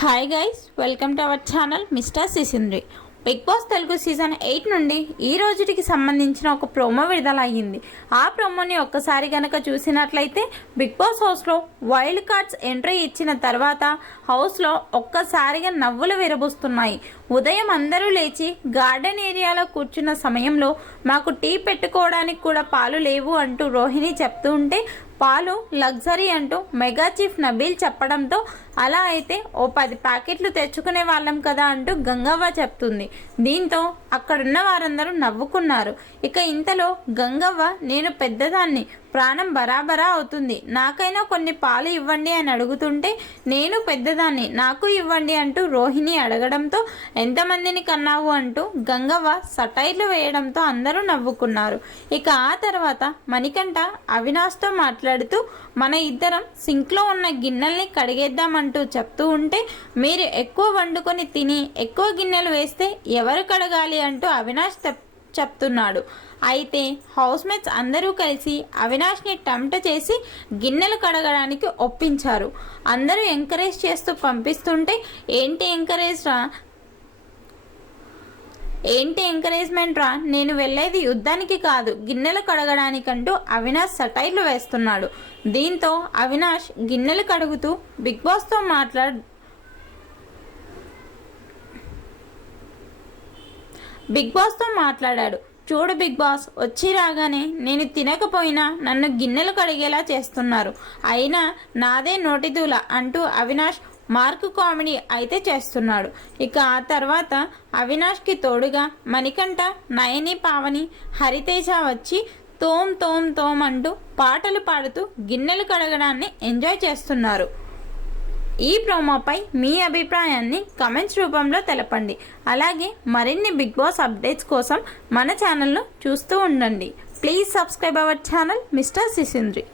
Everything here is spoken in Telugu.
Hi guys, welcome to our channel mister Sisindri. Bigg Boss Telugu season 8 నుండి ఈ రోజుకి సంబంధించిన ఒక ప్రోమో విడుదల అయ్యింది. ఆ ప్రోమోని ఒక్కసారి గనక చూసినట్లయితే బిగ్ బాస్ హౌస్లో వైల్డ్ కార్డ్స్ ఎంట్రీ ఇచ్చిన తర్వాత హౌస్లో ఒక్కసారిగా నవ్వులు విరబూస్తున్నాయి. ఉదయం అందరూ లేచి గార్డెన్ ఏరియాలో కూర్చున్న సమయంలో మాకు టీ పెట్టుకోవడానికి కూడా పాలు లేవు అంటూ రోహిణి చెప్తూ ఉంటే పాలు లగ్జరీ అంటూ మెగా చీఫ్ నబీల్ చెప్పడంతో అలా అయితే ఓ 10 ప్యాకెట్లు తెచ్చుకునే వాళ్ళం కదా అంటూ గంగవ్వ చెప్తుంది. దీంతో అక్కడున్న వారందరూ నవ్వుకున్నారు. ఇక ఇంతలో గంగవ్వ, నేను పెద్దదాన్ని, ప్రాణం బరాబరా అవుతుంది, నాకైనా కొన్ని పాలు ఇవ్వండి అని అడుగుతుంటే నేను పెద్దదాన్ని, నాకు ఇవ్వండి అంటూ రోహిణి అడగడంతో ఎంతమందిని కన్నావు అంటూ గంగవ్వ సటైర్లు వేయడంతో అందరూ నవ్వుకున్నారు. ఇక ఆ తర్వాత మణికంఠ అవినాష్తో మాట్లాడుతూ మన ఇద్దరం సింక్లో ఉన్న గిన్నెల్ని కడిగేద్దామంటూ చెప్తూ ఉంటే మీరు ఎక్కువ వండుకొని తిని ఎక్కువ గిన్నెలు వేస్తే ఎవరు కడగాలి అంటూ అవినాష్ చెప్తున్నాడు. అయితే హౌస్ మేట్స్ అందరూ కలిసి అవినాష్ని టెంప్ట్ చేసి గిన్నెలు కడగడానికి ఒప్పించారు. అందరూ ఎంకరేజ్ చేస్తూ పంపిస్తుంటే ఏంటి ఎంకరేజ్మెంట్ రా, నేను వెళ్ళేది యుద్ధానికి కాదు గిన్నెలు కడగడానికంటూ అవినాష్ సటైర్లు వేస్తున్నాడు. దీంతో అవినాష్ గిన్నెలు కడుగుతూ బిగ్ బాస్తో మాట్లాడాడు. చూడు బిగ్ బాస్, వచ్చి రాగానే నేను తినకపోయినా నన్ను గిన్నెలు కడిగేలా చేస్తున్నారు, అయినా నాదే నోటిదూల అంటూ అవినాష్ మార్క్ కామెడీ అయితే చేస్తున్నాడు. ఇక ఆ తర్వాత అవినాష్కి తోడుగా మణికంఠ, నయని, పావని, హరితేజ వచ్చి తోమ్ తోమ్ తోమ్ అంటూ పాటలు పాడుతూ గిన్నెలు కడగడాన్ని ఎంజాయ్ చేస్తున్నారు. ఈ ప్రోమోపై మీ అభిప్రాయాన్ని కమెంట్స్ రూపంలో తెలపండి. అలాగే మరిన్ని బిగ్ బాస్ అప్డేట్స్ కోసం మన ఛానల్ను చూస్తూ ఉండండి. Please subscribe our channel mister సిసింద్రి.